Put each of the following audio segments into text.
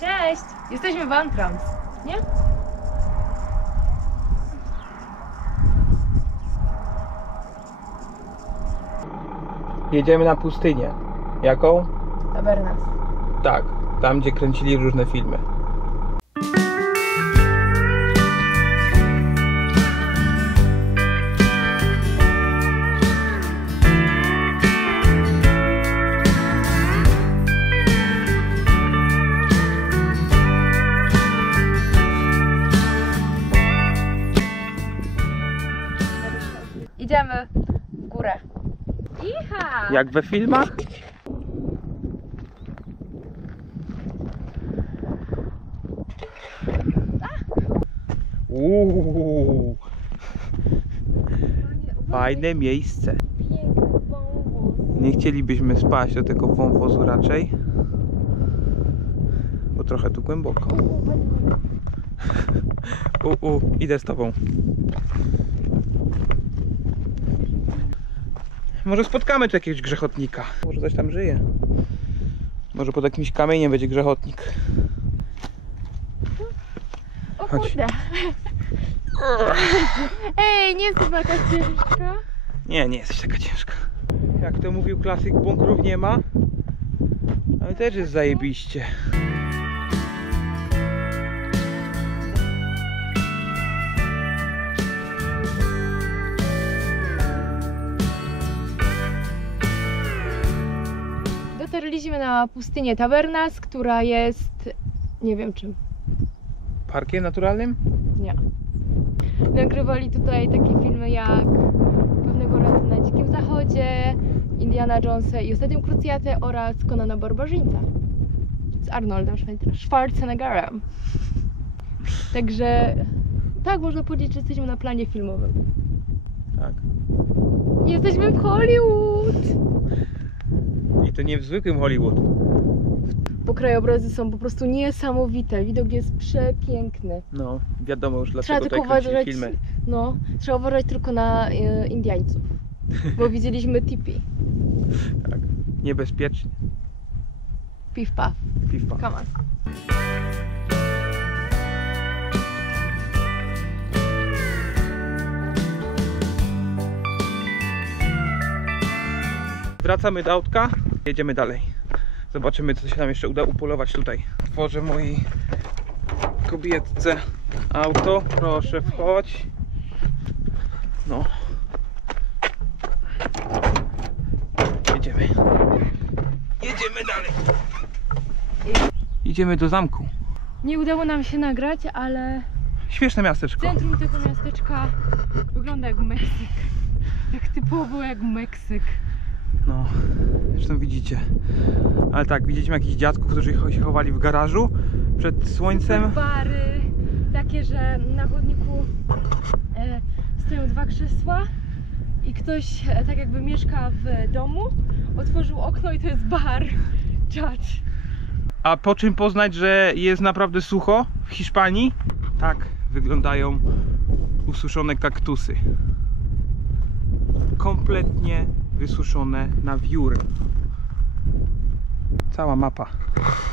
Cześć! Jesteśmy w Antrams, nie? Jedziemy na pustynię. Jaką? Tabernas. Tak, tam gdzie kręcili różne filmy. Idziemy w górę. Iha! Jak we filmach? Uuu, fajne miejsce. Piękny wąwóz. Nie chcielibyśmy spaść do tego wąwozu raczej, bo trochę tu głęboko. Idę z tobą. Może spotkamy tu jakiegoś grzechotnika. Może coś tam żyje. Może pod jakimś kamieniem będzie grzechotnik. O Chodź. kurde. Ej, nie jesteś taka ciężka? Nie, nie jesteś taka ciężka. Jak to mówił klasyk, bunkrów nie ma. Ale też jest zajebiście. Dotarliśmy na pustynię Tabernas, która jest... nie wiem czym. Parkiem naturalnym? Nie. Nagrywali tutaj takie filmy jak Pewnego razu na Dzikim Zachodzie, Indiana Jonesa i Ostatnią Krucjatę oraz Conana Barbarzyńca z Arnoldem Schwarzeneggerem. Także tak, można powiedzieć, że jesteśmy na planie filmowym. Tak. Jesteśmy w Hollywood! I to nie w zwykłym Hollywood. Bo krajobrazy są po prostu niesamowite. Widok jest przepiękny. No, wiadomo już Trzeba dlaczego tylko tutaj kręcili uważać, filmy. no, trzeba uważać tylko na Indiańców. Bo widzieliśmy tipi. Tak. Niebezpiecznie. Pif paf. Piw-paw. Come on. Wracamy do autka. Jedziemy dalej. Zobaczymy, co się nam jeszcze uda upolować tutaj. Otworzę mojej kobietce auto. Proszę, wchodź. No. Jedziemy. Jedziemy dalej. Idziemy do zamku. Nie udało nam się nagrać, ale Śmieszne miasteczko. centrum tego miasteczka wygląda jak Meksyk. Jak typowo jak Meksyk. No, zresztą widzicie. Ale tak, widzieliśmy jakichś dziadków, którzy się chowali w garażu przed słońcem. Bary, takie, że na chodniku stoją dwa krzesła i ktoś tak jakby mieszka w domu, otworzył okno i to jest bar. Czad. A po czym poznać, że jest naprawdę sucho w Hiszpanii? Tak wyglądają ususzone kaktusy. Kompletnie wysuszone na wiór. Cała mapa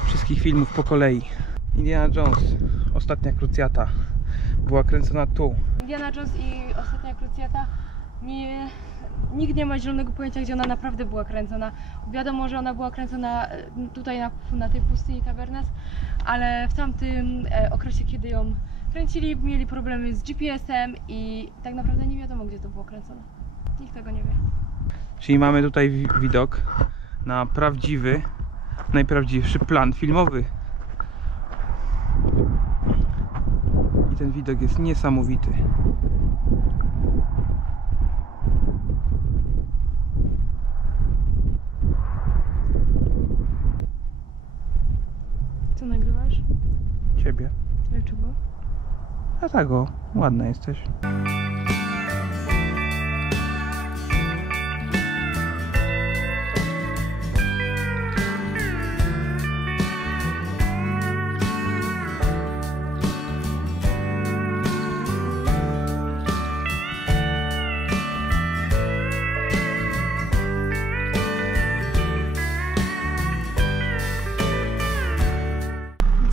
wszystkich filmów po kolei. Indiana Jones, Ostatnia Krucjata była kręcona tu. Indiana Jones i Ostatnia Krucjata, nikt nie ma zielonego pojęcia, gdzie ona naprawdę była kręcona. Wiadomo, że ona była kręcona tutaj na tej pustyni Tabernas, ale w tamtym okresie, kiedy ją kręcili, mieli problemy z GPS-em i tak naprawdę nie wiadomo, gdzie to było kręcone. Nikt tego nie wie. Czyli mamy tutaj widok na prawdziwy, najprawdziwszy plan filmowy. I ten widok jest niesamowity. Co nagrywasz? Ciebie. Dlaczego? A tak o, ładna jesteś.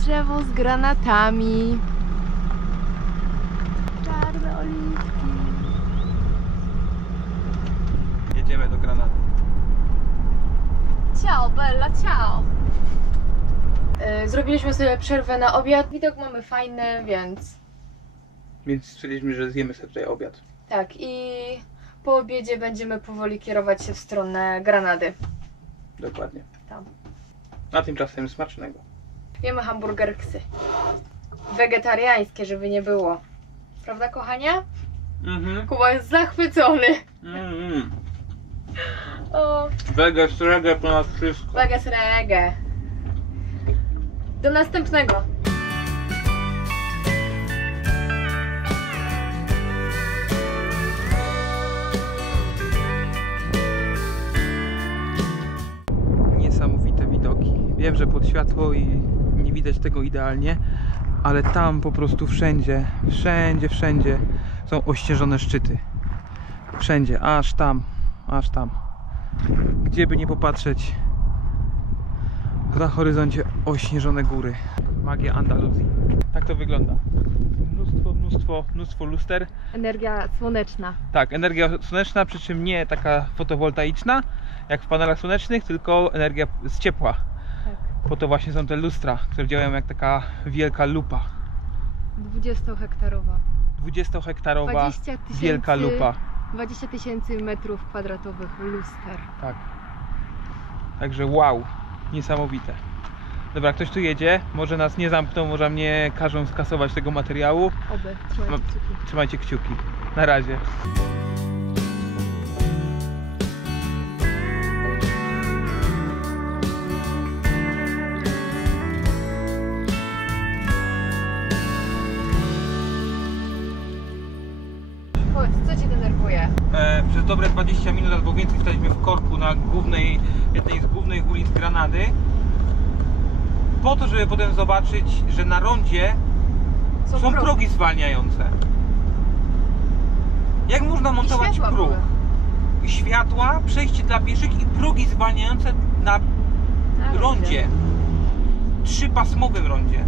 drzewo z granatami. Czarne oliwki. Jedziemy do Granady. Ciao, Bella, ciao! Zrobiliśmy sobie przerwę na obiad. Widok mamy fajny, więc Więc stwierdziliśmy, że zjemy sobie tutaj obiad. tak. I po obiedzie będziemy powoli kierować się w stronę Granady. Dokładnie. Tam. A tymczasem smacznego. Jemy hamburgersy. Wegetariańskie, żeby nie było. Prawda, kochanie? Mhm. Kuba jest zachwycony. O, Vegas, reggae ponad wszystko. Vegas reggae. Do następnego. Niesamowite widoki. Wiem, że pod światło i nie widać tego idealnie, ale tam po prostu wszędzie są ościeżone szczyty. Wszędzie, aż tam. Gdzie by nie popatrzeć, na horyzoncie ośnieżone góry. Magia Andaluzji. Tak to wygląda. Mnóstwo luster. Energia słoneczna. Tak, energia słoneczna, przy czym nie taka fotowoltaiczna, jak w panelach słonecznych, tylko energia z ciepła. Tak. Po to właśnie są te lustra, które działają jak taka wielka lupa. 20-hektarowa. 20-hektarowa 20 000 wielka lupa. 20 000 metrów kwadratowych luster. Tak. Także wow, niesamowite. Dobra, ktoś tu jedzie, może nas nie zamkną, może mnie każą skasować tego materiału. Oby, trzymajcie kciuki. Trzymajcie kciuki. Na razie. Chodź, co Cię denerwuje? Przez dobre 20 minut albo więcej staliśmy w korku na jednej z głównych ulic Granady, po to, żeby potem zobaczyć, że na rondzie są progi zwalniające. Jak można montować próg? były. Światła, przejście dla pieszych i progi zwalniające na rondzie. 3-pasmowym rondzie.